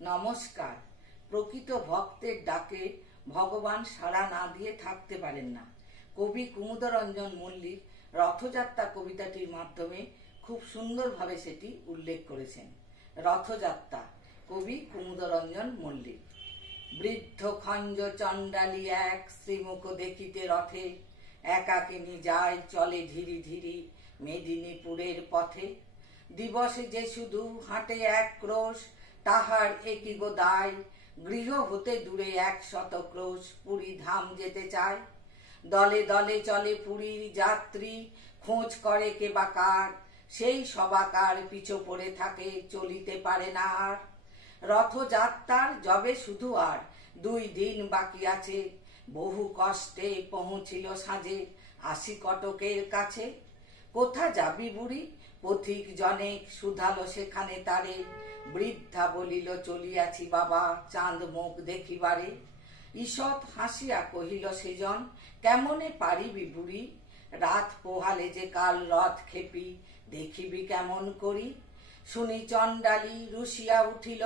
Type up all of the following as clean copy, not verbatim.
নমস্কার। প্রকৃত ভক্তের ডাকে ভগবান সাড়া না দিয়ে থাকতে পারেন না। কবি কুমুদরঞ্জন মল্লিক রথযাত্রা কবিতাটির মাধ্যমে খুব সুন্দরভাবে সেটি উল্লেখ করেছেন। রথযাত্রা, কবি কুমুদরঞ্জন মল্লিক। বৃদ্ধ খঞ্জ চণ্ডালী এক শ্রীমুখ দেখিতে রথে, একাকিনী যায় চলে ধীরি ধীরি মেদিনীপুরের পথে। দিবসে যে শুধু হাঁটে এক ক্রোশ, তাহার একই গো দায়, গৃহ হতে দূরে 100 ক্রোশ পুরী ধাম যেতে চায়। দলে দলে চলে পুরীর যাত্রী, খোঁজ করে কে বা কার, সেই সবাকার পিছু পড়ে থাকে চলিতে পারে না আর। রথযাত্রার যবে শুধু আর 2 দিন বাকি আছে, বহু কষ্টে পৌঁছিল সাঁঝে 80 কটকের কাছে। কোথা যাবি বুড়ি, পথিক জনেক শুধালো সেখানে তারে, বৃদ্ধা বলিল চলিয়াছি বাবা চাঁদ মুখ দেখিবারে। ঈষৎ হাসিয়া কহিল সেজন, কেমনে পারিবি বুড়ি, রাত পোহালে যে কাল রথ খেপি, দেখিবি কেমন করি। শুনি চণ্ডালী রুশিয়া উঠিল,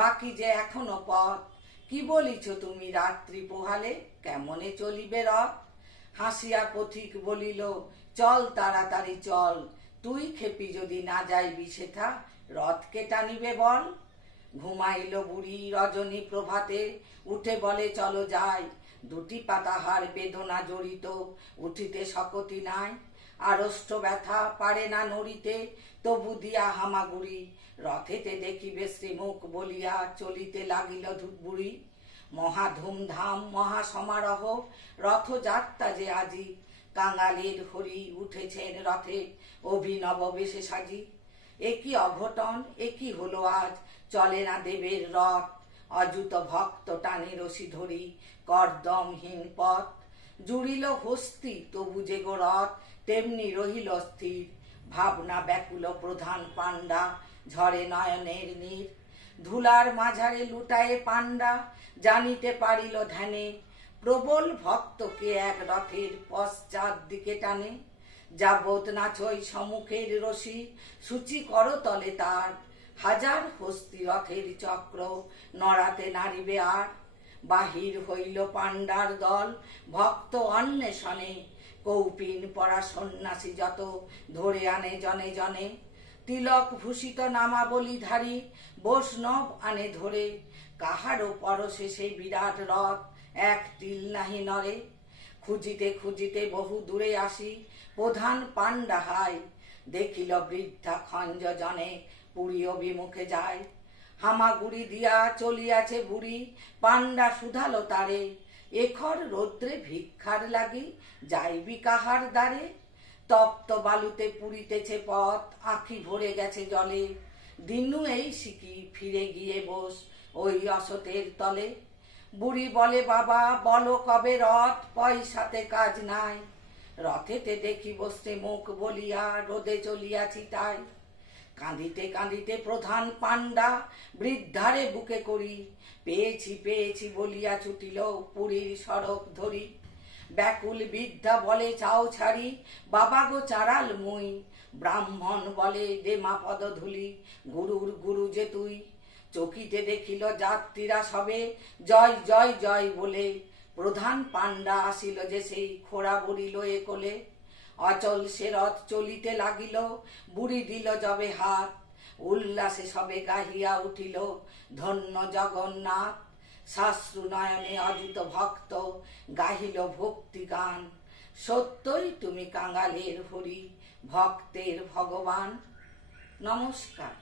বাকি যে এখনো পথ, কি বলিছ তুমি রাত্রি পোহালে, কেমনে চলিবে রথ। হাসিয়া পথিক বলিল, চল তাড়াতাড়ি চল, তুই খেপি যদি না যাইবি সেথা, রথকে টানিবে বল। ঘুমাইল বুড়ি রজনী প্রভাতে, উঠে বলে চলো যাই, 2টি পাতাহার বেদনা জড়িত, উঠিতে শক্তি নাই। আড়ষ্ট ব্যথা পারে না নড়িতে, তবু দিয়া হামাগুড়ি, রথেতে দেখিবে শ্রীমুখ বলিয়া চলিতে লাগিল বুড়ি। মহা ধুমধাম মহা সমারোহ, রথযাত্রা যে আজি, কাঙালের হরি উঠেছেন রথে অভিনব বেশে সাজি। একই অঘটন একই হলো আজ, চলে না দেবের রথ, অযুত ভক্ত টানে রশি ধরি করদমহীন পথ। জুড়িল হস্তি তবু যে গো রথ, তেমনি রহিল স্থির, ভাবনা ব্যাকুল প্রধান পাণ্ডা, ঝরে নয়নের নীর। ধুলার মাঝারে লুটায়ে পাণ্ডা, জানিতে পারিল ধ্যানে, প্রবল ভক্তকে এক রথের পশ্চাৎ দিকে টানে। যাবৎ নাচই সম্মুখের রশি, সূচি করতলে তার, হাজার হস্তি রথের চক্র নড়াতে নারিবে আর। বাহির হইল পাণ্ডার দল ভক্ত অন্বেষণে, কৌপিন পরা সন্ন্যাসী যত ধরে আনে জনে জনে। তিলক ভূষিত নামাবলীধারী বৈষ্ণব আনে ধরে, কাহারও পরশে সেই বিরাট রথ এক তিল নাহি নরে। খুঁজিতে খুঁজিতে বহু দূরে আসি, প্রধান পাণ্ডা হাই, দেখিল বৃদ্ধা খঞ্জ জনে পুরী অভিমুখে যায়। হামাগুড়ি দিয়া চলিয়াছে বুড়ি, পাণ্ডা শুধালো তারে, এখর রৌদ্রে ভিক্ষার লাগি যাইবি কাহার দ্বারে। তপ্ত বালুতে পুরিতেছে পথ, আঁখি ভরে গেছে জলে, দিনু এই সিকি ফিরে গিয়ে বস ওই অসতের তলে। বুড়ি বলে বাবা বলো কবে রথ, পয়সাতে কাজ নাই, রথেতে দেখিব শ্রীমুখ বলিয়া রোদে চলিয়াছি তাই। কাঁদিতে কাঁদিতে প্রধান পাণ্ডা বৃদ্ধারে বুকে করি, পেয়েছি পেয়েছি বলিয়া ছুটিল পুরীর সড়ক ধরি। ব্যাকুল বৃদ্ধা বলে চাও ছাড়ি, বাবা গো চারাল মুই, ব্রাহ্মণ বলে দে মা পদধূলি, গুরুর গুরু যে তুই। চকিতে দেখিল যাত্রীরা সবে জয় জয় জয় বলে, প্রধান পাণ্ডা আসিল যে সেই খোড়া বুড়ি লয়ে কোলে। অচল সে রথ চলিতে লাগিল, বুড়ি দিল যবে হাত, উল্লাসে সবে গাহিয়া উঠিল ধন্য জগন্নাথ। শাস্ত্রু নয়নে অযুত ভক্ত গাহিল ভক্তি গান, সত্যই তুমি কাঙালের হরি, ভক্তের ভগবান। নমস্কার।